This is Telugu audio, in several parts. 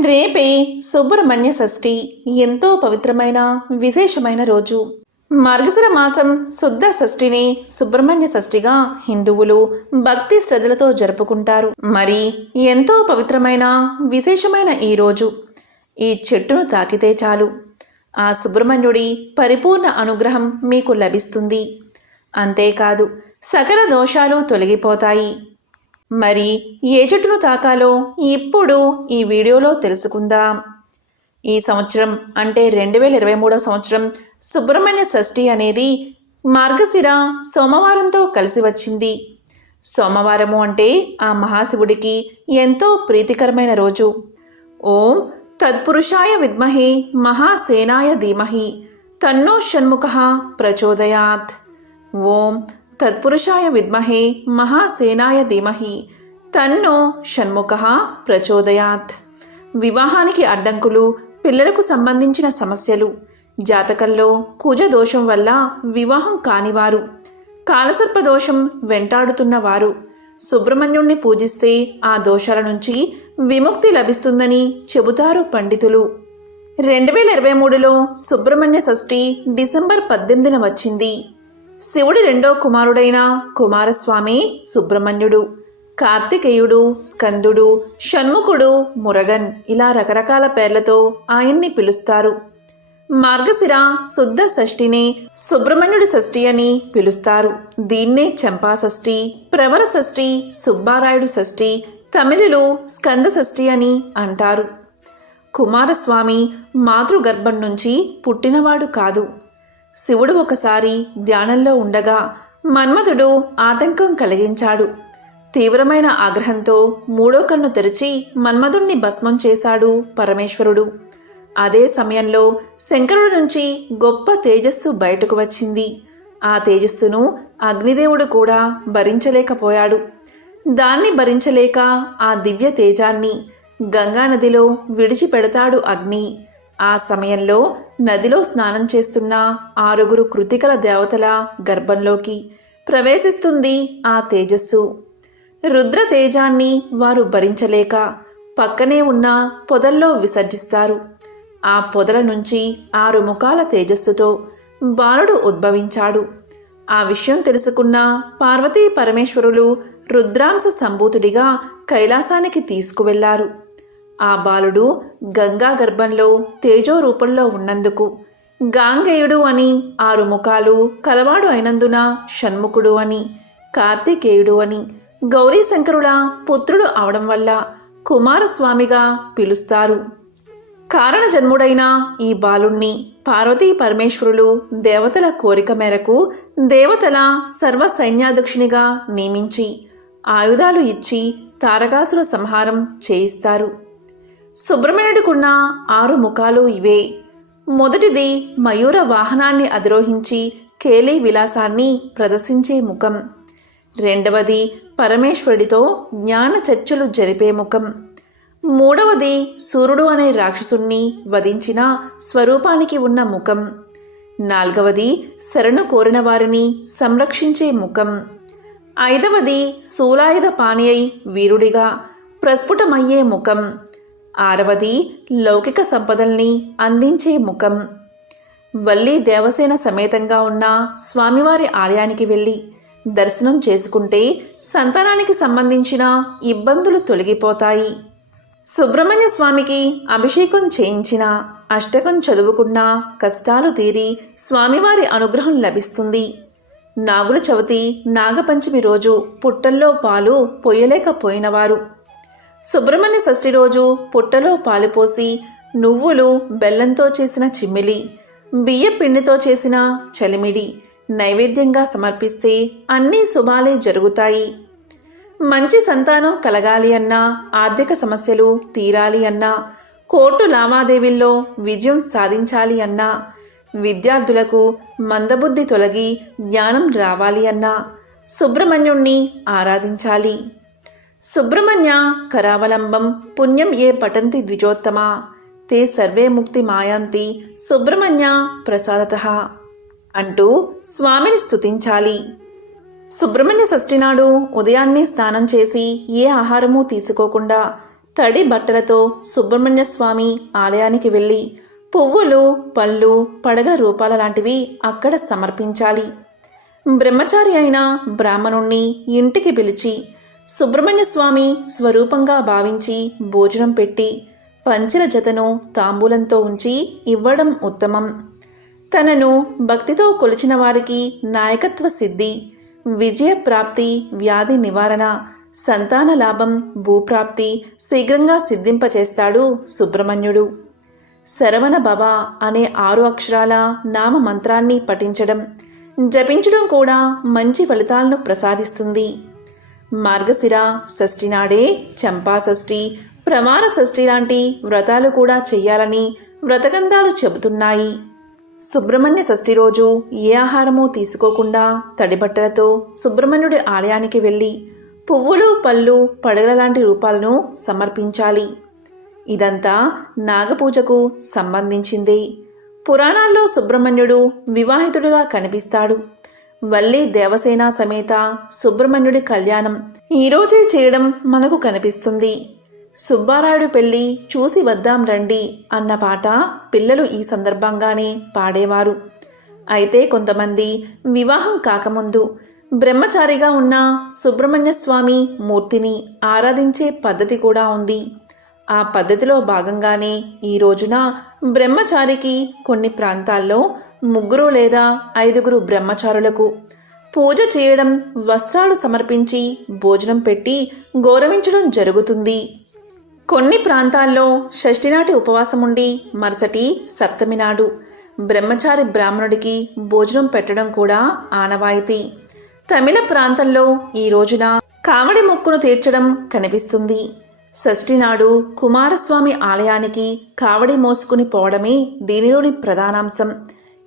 రేపే సుబ్రహ్మణ్య షష్ఠి ఎంతో పవిత్రమైన విశేషమైన రోజు. మార్గశిర మాసం శుద్ధ షష్ఠిని సుబ్రహ్మణ్య షష్ఠిగా హిందువులు భక్తి శ్రద్ధలతో జరుపుకుంటారు. మరి ఎంతో పవిత్రమైన విశేషమైన ఈ రోజు. ఈ చెట్టును తాకితే చాలు. ఆ సుబ్రహ్మణ్యుడి పరిపూర్ణ అనుగ్రహం మీకు లభిస్తుంది. అంతేకాదు సకల దోషాలు తొలగిపోతాయి. మరి ఏ జట్టును తాకాలో ఇప్పుడు ఈ వీడియోలో తెలుసుకుందాం. ఈ సంవత్సరం అంటే రెండు వేల ఇరవై మూడవ సంవత్సరం సుబ్రహ్మణ్య షష్ఠి అనేది మార్గశిర సోమవారంతో కలిసి వచ్చింది. సోమవారము అంటే ఆ మహాశివుడికి ఎంతో ప్రీతికరమైన రోజు. ఓం తత్పురుషాయ విద్మహే మహాసేనాయ ధీమహి తన్నో షణ్ముఖ ప్రచోదయాత్. ఓం తత్పురుషాయ విద్మహే మహాసేనాయ ధీమహి. తన్నో షణ్ముఖ ప్రచోదయాత్. వివాహానికి అడ్డంకులు పిల్లలకు సంబంధించిన సమస్యలు. జాతకంలో కుజ దోషం వల్ల వివాహం కానివారు. కాలసర్ప దోషం వెంటాడుతున్నవారు సుబ్రహ్మణ్యుణ్ణి పూజిస్తే ఆ దోషాల నుంచి విముక్తి లభిస్తుందని చెబుతారు పండితులు. రెండు వేల ఇరవై మూడులో సుబ్రహ్మణ్య షష్ఠి డిసెంబర్ పద్దెనిమిదిన వచ్చింది. శివుడి రెండో కుమారుడైన కుమారస్వామి సుబ్రహ్మణ్యుడు కార్తికేయుడు స్కందుడు షణ్ముఖుడు మురగన్ ఇలా రకరకాల పేర్లతో ఆయన్ని పిలుస్తారు. మార్గశిర శుద్ధ షష్ఠిని సుబ్రహ్మణ్యుడి షష్ఠి అని పిలుస్తారు. దీన్నే చంపా షష్ఠి ప్రవర షష్ఠి సుబ్బారాయుడు షష్ఠి తమిళులు స్కంద షష్ఠి అని అంటారు. కుమారస్వామి మాతృగర్భం నుంచి పుట్టినవాడు కాదు. శివుడు ఒకసారి ధ్యానంలో ఉండగా మన్మధుడు ఆటంకం కలిగించాడు. తీవ్రమైన ఆగ్రహంతో మూడో కన్ను తెరిచి మన్మధుణ్ణి భస్మం చేశాడు పరమేశ్వరుడు. అదే సమయంలో శంకరుడి నుంచి గొప్ప తేజస్సు బయటకు వచ్చింది. ఆ తేజస్సును అగ్నిదేవుడు కూడా భరించలేకపోయాడు. దాన్ని భరించలేక ఆ దివ్య తేజాన్ని గంగానదిలో విడిచిపెడతాడు అగ్ని. ఆ సమయంలో నదిలో స్నానం చేస్తున్న ఆరుగురు కృతికల దేవతల గర్భంలోకి ప్రవేశిస్తుంది ఆ తేజస్సు. రుద్ర తేజాన్ని వారు భరించలేక పక్కనే ఉన్న పొదల్లో విసర్జిస్తారు. ఆ పొదల నుంచి ఆరు ముఖాల తేజస్సుతో బాలుడు ఉద్భవించాడు. ఆ విషయం తెలుసుకున్న పార్వతీ పరమేశ్వరులు రుద్రాంశ సంభూతుడిగా కైలాసానికి తీసుకువెళ్ళారు. ఆ బాలుడు గంగా గర్భంలో తేజో రూపంలో ఉన్నందుకు. గాంగేయుడు అని ఆరు ముఖాలు కలవాడు అయినందున షణ్ముఖుడు అని కార్తికేయుడు అని గౌరీశంకరుల పుత్రుడు అవడం వల్ల కుమారస్వామిగా పిలుస్తారు. కారణ జన్ముడైన ఈ బాలుణ్ణి పార్వతీ పరమేశ్వరులు దేవతల కోరిక మేరకు దేవతల సర్వ సైన్యాధ్యక్షునిగా నియమించి ఆయుధాలు ఇచ్చి తారకాసుర సంహారం చేయిస్తారు. సుబ్రహ్మణ్యుడికున్న ఆరు ముఖాలు ఇవే. మొదటిది మయూర వాహనాన్ని అధిరోహించి కేలీ విలాసాన్ని ప్రదర్శించే ముఖం. రెండవది పరమేశ్వరుడితో జ్ఞాన చర్చలు జరిపే ముఖం. మూడవది సూర్యుడు అనే రాక్షసుణ్ణి వధించిన స్వరూపానికి ఉన్న ముఖం. నాల్గవది శరణు కోరిన వారిని సంరక్షించే ముఖం. ఐదవది శూలాయుధ పాని అయి వీరుడిగా ప్రస్ఫుటమయ్యే ముఖం. ఆరవది లౌకిక సంపదల్ని అందించే ముఖం. వల్లి దేవసేన సమేతంగా ఉన్న స్వామివారి ఆలయానికి వెళ్ళి దర్శనం చేసుకుంటే సంతానానికి సంబంధించిన ఇబ్బందులు తొలగిపోతాయి. సుబ్రహ్మణ్య స్వామికి అభిషేకం చేయించిన అష్టకం చదువుకున్న కష్టాలు తీరి స్వామివారి అనుగ్రహం లభిస్తుంది. నాగుల చవితి నాగపంచమి రోజు పుట్టల్లో పాలు పొయ్యలేకపోయినవారు. సుబ్రహ్మణ్య షష్ఠి రోజు పుట్టలో పాలుపోసి నువ్వులు బెల్లంతో చేసిన చిమ్మిలి బియ్య పిండితో చేసిన చలిమిడి నైవేద్యంగా సమర్పిస్తే అన్ని శుభాలే జరుగుతాయి. మంచి సంతానం కలగాలి అన్నా ఆర్థిక సమస్యలు తీరాలి అన్నా కోర్టు లావాదేవీల్లో విజయం సాధించాలి అన్నా విద్యార్థులకు మందబుద్ధి తొలగి జ్ఞానం రావాలి అన్నా సుబ్రహ్మణ్యుణ్ణి ఆరాధించాలి. సుబ్రహ్మణ్య కరావలంబం పుణ్యం ఏ పఠంతి ద్విజోత్తమ? తే సర్వే ముక్తి మాయాంతి సుబ్రహ్మణ్య ప్రసాదత. అంటూ స్వామిని స్తుతించాలి. సుబ్రహ్మణ్య షష్ఠినాడు ఉదయాన్నే స్నానం చేసి ఏ ఆహారమూ తీసుకోకుండా తడి బట్టలతో సుబ్రహ్మణ్య స్వామి ఆలయానికి వెళ్ళి పువ్వులు పళ్ళు పడగ రూపాల లాంటివి అక్కడ సమర్పించాలి. బ్రహ్మచారి అయిన బ్రాహ్మణుణ్ణి ఇంటికి పిలిచి సుబ్రహ్మణ్య స్వామి స్వరూపంగా భావించి భోజనం పెట్టి పంచల జతను తాంబూలంతో ఉంచి ఇవ్వడం ఉత్తమం. తనను భక్తితో కొలిచిన వారికి నాయకత్వ సిద్ధి విజయ ప్రాప్తి వ్యాధి నివారణ సంతాన లాభం భూప్రాప్తి శీఘ్రంగా సిద్ధింపచేస్తాడు సుబ్రహ్మణ్యుడు. శరవణ భవ అనే ఆరు అక్షరాల నామ మంత్రాన్ని పఠించడం జపించడం కూడా మంచి ఫలితాలను ప్రసాదిస్తుంది. మార్గశిర షష్ఠి నాడే చంపా షష్ఠి ప్రమాణ షష్ఠి లాంటి వ్రతాలు కూడా చెయ్యాలని వ్రతగంధాలు చెబుతున్నాయి. సుబ్రహ్మణ్య షష్ఠి రోజు ఏ ఆహారమూ తీసుకోకుండా తడిబట్టలతో సుబ్రహ్మణ్యుడి ఆలయానికి వెళ్ళి పువ్వులు పళ్ళు పడగల లాంటి రూపాలను సమర్పించాలి. ఇదంతా నాగపూజకు సంబంధించిందే. పురాణాల్లో సుబ్రహ్మణ్యుడు వివాహితుడిగా కనిపిస్తాడు. వల్లి దేవసేన సమేత సుబ్రహ్మణ్యుడి కళ్యాణం ఈరోజే చేయడం మనకు కనిపిస్తుంది. సుబ్బారాయుడు పెళ్ళి చూసి వద్దాం రండి అన్న పాట పిల్లలు ఈ సందర్భంగానే పాడేవారు. అయితే కొంతమంది వివాహం కాకముందు బ్రహ్మచారిగా ఉన్న సుబ్రహ్మణ్య స్వామి మూర్తిని ఆరాధించే పద్ధతి కూడా ఉంది. ఆ పద్ధతిలో భాగంగానే ఈ రోజున బ్రహ్మచారికి కొన్ని ప్రాంతాల్లో ముగ్గురు లేదా ఐదుగురు బ్రహ్మచారులకు పూజ చేయడం వస్త్రాలు సమర్పించి భోజనం పెట్టి గౌరవించడం జరుగుతుంది. కొన్ని ప్రాంతాల్లో షష్ఠినాటి ఉపవాసం ఉండి మరుసటి సప్తమి నాడు బ్రహ్మచారి బ్రాహ్మణుడికి భోజనం పెట్టడం కూడా ఆనవాయితీ. తమిళ ప్రాంతంలో ఈ రోజున కామెడి మొక్కును తీర్చడం కనిపిస్తుంది. షష్ఠి నాడు కుమారస్వామి ఆలయానికి కావడి మోసుకుని పోవడమే దీనిలోని ప్రధానాంశం.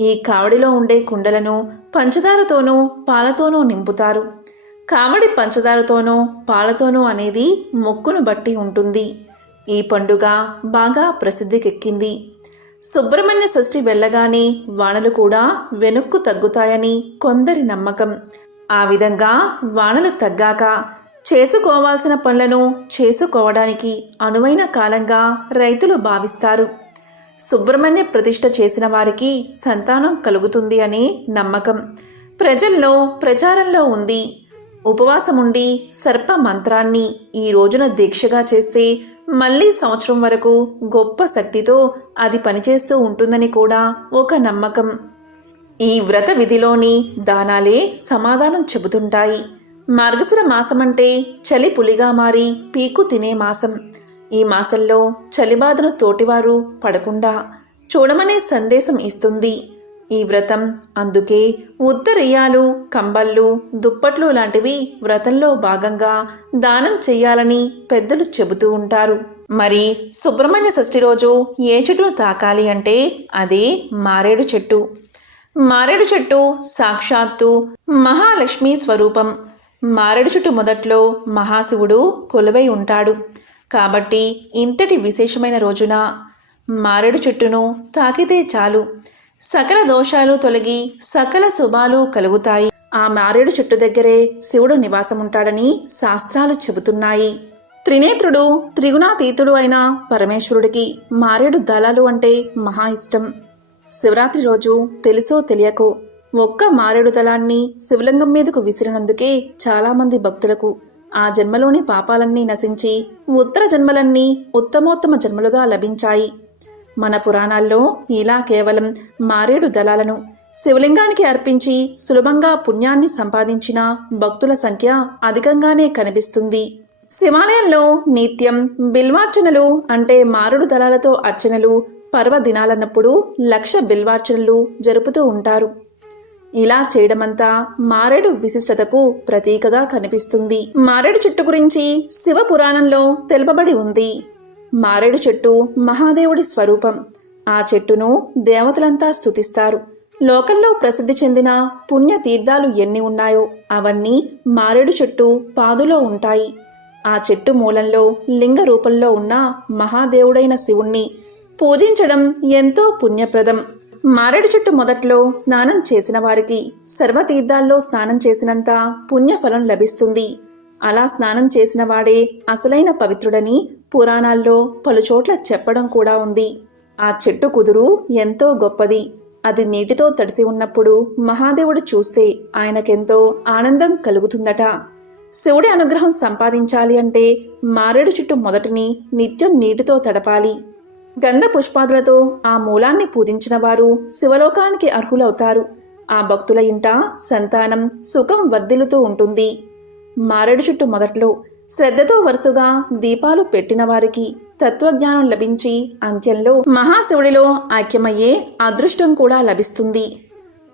ఈ కావడిలో ఉండే కుండలను పంచదారతోనూ పాలతోనూ నింపుతారు. కావడి పంచదారతోనో పాలతోనో అనేది మొక్కును బట్టి ఉంటుంది. ఈ పండుగ బాగా ప్రసిద్ధికెక్కింది. సుబ్రహ్మణ్య షష్ఠి వెళ్ళగానే వానలు కూడా వెనుక్కు తగ్గుతాయని కొందరి నమ్మకం. ఆ విధంగా వానలు తగ్గాక చేసుకోవాల్సిన పనులను చేసుకోవడానికి అనువైన కాలంగా రైతులు భావిస్తారు. సుబ్రహ్మణ్య ప్రతిష్ట చేసిన వారికి సంతానం కలుగుతుంది అనే నమ్మకం. ప్రజల్లో ప్రచారంలో ఉంది. ఉపవాసముండి సర్ప మంత్రాన్ని ఈ రోజున దీక్షగా చేస్తే మళ్ళీ సంవత్సరం వరకు గొప్ప శక్తితో అది పనిచేస్తూ ఉంటుందని కూడా ఒక నమ్మకం. ఈ వ్రత విధిలోని దానాలే సమాధానం చెబుతుంటాయి. మార్గశిర మాసమంటే చలి పులిగా మారి పీకు తినే మాసం. ఈ మాసంలో చలిబాధను తోటివారు పడకుండా చూడమనే సందేశం ఇస్తుంది. ఈ వ్రతం అందుకే ఉత్తరీయాలు కంబళ్ళు దుప్పట్లు లాంటివి వ్రతంలో భాగంగా దానం చెయ్యాలని పెద్దలు చెబుతూ ఉంటారు. మరి సుబ్రహ్మణ్య షష్ఠి రోజు ఏ చెట్టును తాకాలి అంటే అది మారేడు చెట్టు. మారేడు చెట్టు సాక్షాత్తు మహాలక్ష్మి స్వరూపం. మారేడు చెట్టు మొదట్లో మహాశివుడు కొలువై ఉంటాడు. కాబట్టి ఇంతటి విశేషమైన రోజున మారేడు చెట్టును తాకితే చాలు. సకల దోషాలు తొలగి సకల శుభాలు కలుగుతాయి. ఆ మారేడు చెట్టు దగ్గరే శివుడు నివాసముంటాడని శాస్త్రాలు చెబుతున్నాయి. త్రినేత్రుడు త్రిగుణాతీతుడు అయిన పరమేశ్వరుడికి మారేడు దళాలు అంటే మహా ఇష్టం. శివరాత్రి రోజు తెలుసో తెలియకో ఒక్క మారేడు దళాన్ని శివలింగం మీదకు విసిరినందుకే చాలామంది భక్తులకు ఆ జన్మలోని పాపాలన్నీ నశించి ఉత్తర జన్మలన్నీ ఉత్తమోత్తమ జన్మలుగా లభించాయి. మన పురాణాల్లో ఇలా కేవలం మారేడు దళాలను శివలింగానికి అర్పించి సులభంగా పుణ్యాన్ని సంపాదించిన భక్తుల సంఖ్య అధికంగానే కనిపిస్తుంది. శివాలయంలో నిత్యం బిల్వార్చనలు అంటే మారుడు దళాలతో అర్చనలు పర్వదినాలన్నప్పుడు లక్ష బిల్వార్చనలు జరుపుతూ ఉంటారు. ఇలా చేయడమంతా మారేడు విశిష్టతకు ప్రతీకగా కనిపిస్తుంది. మారేడు చెట్టు గురించి శివ పురాణంలో తెలుపబడి ఉంది. మారేడు చెట్టు మహాదేవుడి స్వరూపం. ఆ చెట్టును దేవతలంతా స్తుతిస్తారు. లోకంలో ప్రసిద్ధి చెందిన పుణ్య తీర్థాలు ఎన్ని ఉన్నాయో అవన్నీ మారేడు చెట్టు పాదులో ఉంటాయి. ఆ చెట్టు మూలంలో లింగ రూపంలో ఉన్న మహాదేవుడైన శివుణ్ణి పూజించడం ఎంతో పుణ్యప్రదం. మారేడు చెట్టు మొదట్లో స్నానం చేసిన వారికి సర్వతీర్థాల్లో స్నానం చేసినంత పుణ్యఫలం లభిస్తుంది. అలా స్నానం చేసిన వాడే అసలైన పవిత్రుడని పురాణాల్లో పలుచోట్ల చెప్పడం కూడా ఉంది. ఆ చెట్టు కుదురు ఎంతో గొప్పది. అది నీటితో తడిసి ఉన్నప్పుడు మహాదేవుడు చూస్తే ఆయనకెంతో ఆనందం కలుగుతుందట. శివుడి అనుగ్రహం సంపాదించాలి అంటే మారేడు చెట్టు మొదటిని నిత్యం నీటితో తడపాలి. గంధ పుష్పాదులతో ఆ మూలాన్ని పూజించిన వారు శివలోకానికి అర్హులవుతారు. ఆ భక్తుల ఇంట సంతానం సుఖం వర్ధిల్లుతూ ఉంటుంది. మారేడు చుట్టు మొదట్లో శ్రద్ధతో వరుసగా దీపాలు పెట్టిన వారికి తత్వజ్ఞానం లభించి అంత్యంలో మహాశివుడిలో ఐక్యమయ్యే అదృష్టం కూడా లభిస్తుంది.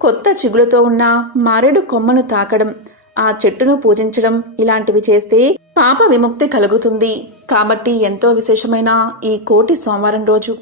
కొత్త చిగులతో ఉన్న మారేడు కొమ్మను తాకడం ఆ చెట్టును పూజించడం ఇలాంటివి చేస్తే పాప విముక్తి కలుగుతుంది. కాబట్టి ఎంతో విశేషమైన ఈ కోటి సోమవారం రోజు.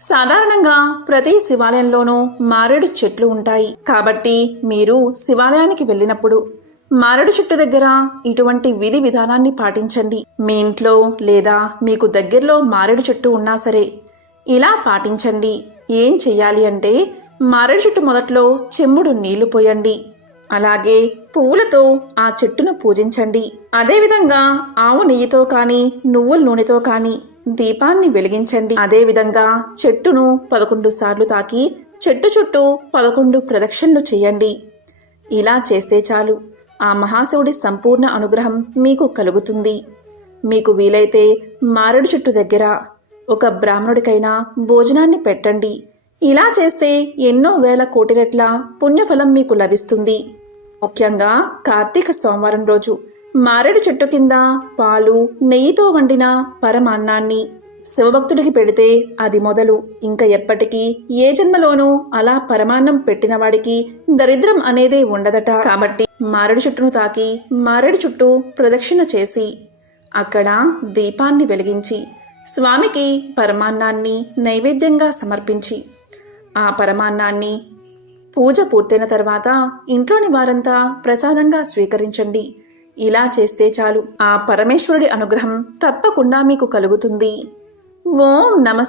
సాధారణంగా ప్రతి శివాలయంలోనూ మారేడు చెట్లు ఉంటాయి. కాబట్టి మీరు శివాలయానికి వెళ్ళినప్పుడు మారేడు చెట్టు దగ్గర ఇటువంటి విధి విధానాన్ని పాటించండి. మీ ఇంట్లో లేదా మీకు దగ్గరలో మారేడు చెట్టు ఉన్నా సరే ఇలా పాటించండి. ఏం చెయ్యాలి అంటే మారేడు చెట్టు మొదట్లో చెమ్ముడు నీళ్ళు పోయండి. అలాగే పువ్వులతో ఆ చెట్టును పూజించండి. అదేవిధంగా ఆవు నెయ్యితో కానీ నువ్వుల నూనెతో కానీ దీపాన్ని వెలిగించండి. అదేవిధంగా చెట్టును పదకొండు సార్లు తాకి చెట్టు చుట్టూ పదకొండు ప్రదక్షిణలు చేయండి. ఇలా చేస్తే చాలు. ఆ మహాశివుడి సంపూర్ణ అనుగ్రహం మీకు కలుగుతుంది. మీకు వీలైతే మారేడు చెట్టు దగ్గర ఒక బ్రాహ్మణుడికైనా భోజనాన్ని పెట్టండి. ఇలా చేస్తే ఎన్నో వేల కోటి రెట్ల పుణ్యఫలం మీకు లభిస్తుంది. ముఖ్యంగా కార్తీక సోమవారం రోజు మారేడు చెట్టు కింద పాలు నెయ్యితో వండిన పరమాన్నాన్ని శివభక్తుడికి పెడితే అది మొదలు. ఇంకా ఎప్పటికీ ఏ జన్మలోనూ అలా పరమాన్నం పెట్టిన వాడికి దరిద్రం అనేదే ఉండదట. కాబట్టి మారేడు చుట్టును తాకి మారేడు చుట్టూ ప్రదక్షిణ చేసి అక్కడ దీపాన్ని వెలిగించి స్వామికి పరమాన్నాన్ని నైవేద్యంగా సమర్పించి ఆ పరమాన్నాన్ని. పూజ పూర్తయిన తర్వాత ఇంట్లోని వారంతా ప్రసాదంగా స్వీకరించండి. ఇలా చేస్తే చాలు. ఆ పరమేశ్వరుడి అనుగ్రహం తప్పకుండా మీకు కలుగుతుంది. ఓం నమ